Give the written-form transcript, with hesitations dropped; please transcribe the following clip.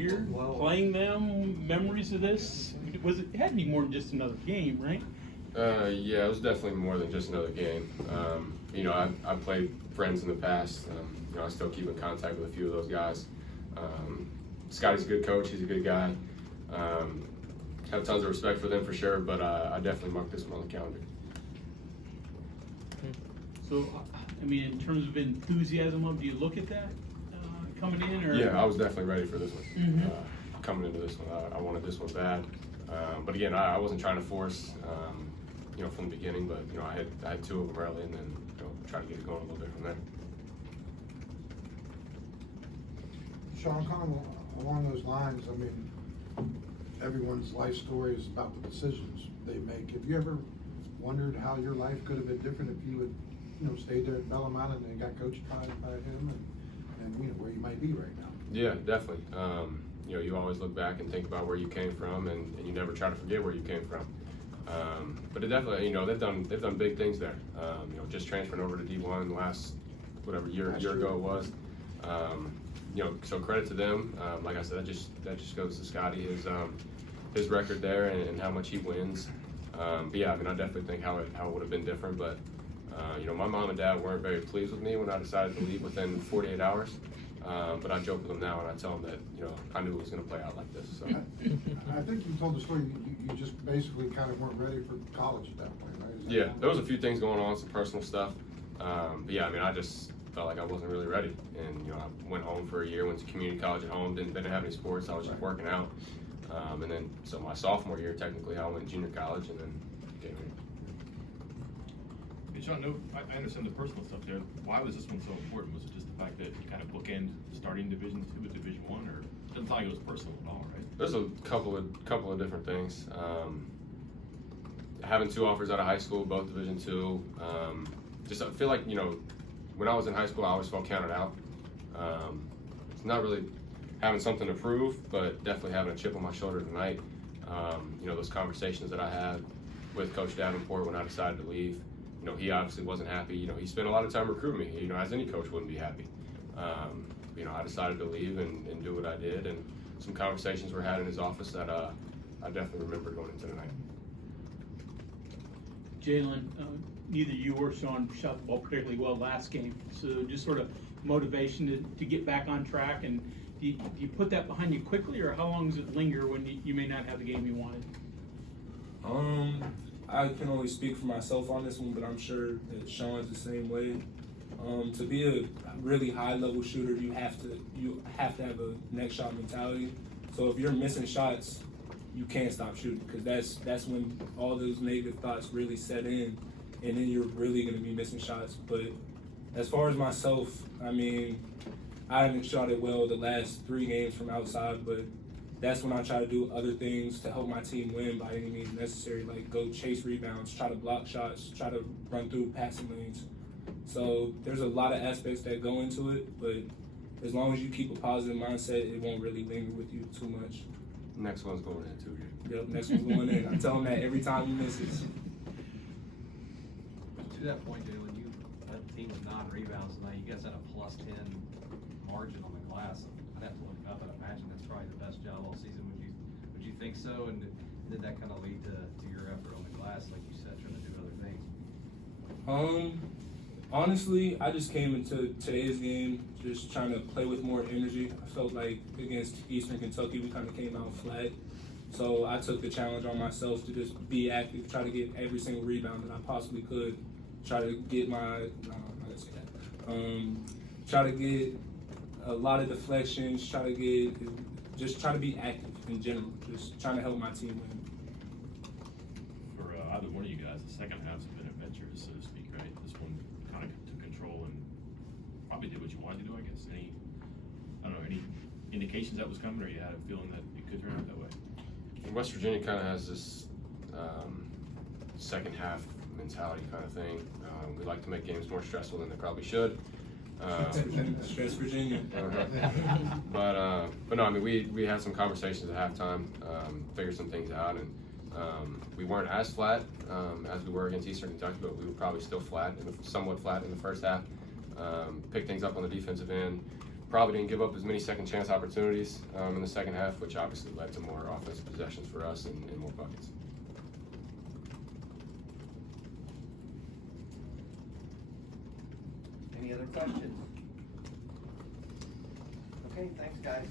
Here, playing them, memories of this? It had to be more than just another game, right? Yeah, it was definitely more than just another game. I've played friends in the past. I still keep in contact with a few of those guys. Scotty's a good coach. He's a good guy. Have tons of respect for them for sure, but I definitely marked this one on the calendar. So, in terms of enthusiasm, do you look at that coming in? Or? Yeah, I was definitely ready for this one. Mm-hmm. Coming into this one, I wanted this one bad. But again, I wasn't trying to force, from the beginning. But I had two of them early, and then try to get it going a little bit from there. Sean, kind of along those lines, everyone's life story is about the decisions they make. Have you ever wondered how your life could have been different if you had, stayed there at Bellarmine and got coached by him and where you might be right now? Yeah, definitely. You always look back and think about where you came from, and you never try to forget where you came from. But it definitely, they've done big things there. Just transferring over to D1 last year ago it was. So credit to them. Like I said, that just goes to Scotty, his record there and how much he wins. But yeah, I definitely think how it would have been different. But my mom and dad weren't very pleased with me when I decided to leave within 48 hours. But I joke with them now and I tell them that I knew it was going to play out like this. So I think you told the story. You just basically kind of weren't ready for college at that point, right? Yeah, there was a few things going on, some personal stuff. But yeah, I just felt like I wasn't really ready. And I went home for a year, went to community college at home, didn't have any sports. I was just working out. And then so my sophomore year, technically, I went to junior college and then came here. Hey, Sean, I understand the personal stuff there. Why was this one so important? Was it just the fact that you kind of bookend starting Division II with Division I, or it doesn't sound like it was personal at all, right? There's a couple of different things. Having two offers out of high school, both Division II. Just I feel like when I was in high school, I always felt counted out. It's not really having something to prove, but definitely having a chip on my shoulder tonight. Those conversations that I had with Coach Davenport when I decided to leave. He obviously wasn't happy. He spent a lot of time recruiting me. As any coach wouldn't be happy. I decided to leave and do what I did, and some conversations were had in his office that I definitely remember going into tonight. Jalen, neither you or Sean shot the ball particularly well last game. So just sort of motivation to get back on track. And do you put that behind you quickly, or how long does it linger when you may not have the game you wanted? I can only speak for myself on this one, but I'm sure that Sean's the same way. To be a really high-level shooter, you have to have a next shot mentality. So if you're missing shots, you can't stop shooting, because that's when all those negative thoughts really set in, and then you're really going to be missing shots. But as far as myself, I haven't shot it well the last 3 games from outside, but that's when I try to do other things to help my team win by any means necessary, like go chase rebounds, try to block shots, try to run through passing lanes. So there's a lot of aspects that go into it, but as long as you keep a positive mindset, it won't really linger with you too much. Next one's going in too. Yep, next one's going in. I tell him that every time he misses. To that point, Jalen, you led the team with 9 rebounds tonight. You guys had a +10 margin on the glass. I'd have to look it up, but I imagine that's probably the best job all season. Would you think so? And did that kind of lead to your effort on the glass, like you said, trying to do other things? Honestly, I just came into today's game just trying to play with more energy. I felt like against Eastern Kentucky, we kind of came out flat. So I took the challenge on myself to just be active, try to get every single rebound that I possibly could, try to get try to get a lot of deflections, try to be active in general, just trying to help my team win. For either one of you guys, the second half's been adventurous, so to speak, right? This one kind of took control and probably did what you wanted to do, I guess. Any indications that was coming, or you had a feeling that it could turn out that way? West Virginia kind of has this second half mentality kind of thing. We like to make games more stressful than they probably should. Stress Virginia. But no, we had some conversations at halftime, figured some things out, and we weren't as flat as we were against Eastern Kentucky, but we were probably still somewhat flat in the first half. Picked things up on the defensive end, probably didn't give up as many second chance opportunities in the second half, which obviously led to more offensive possessions for us and more buckets. Any other questions? Okay, thanks, guys.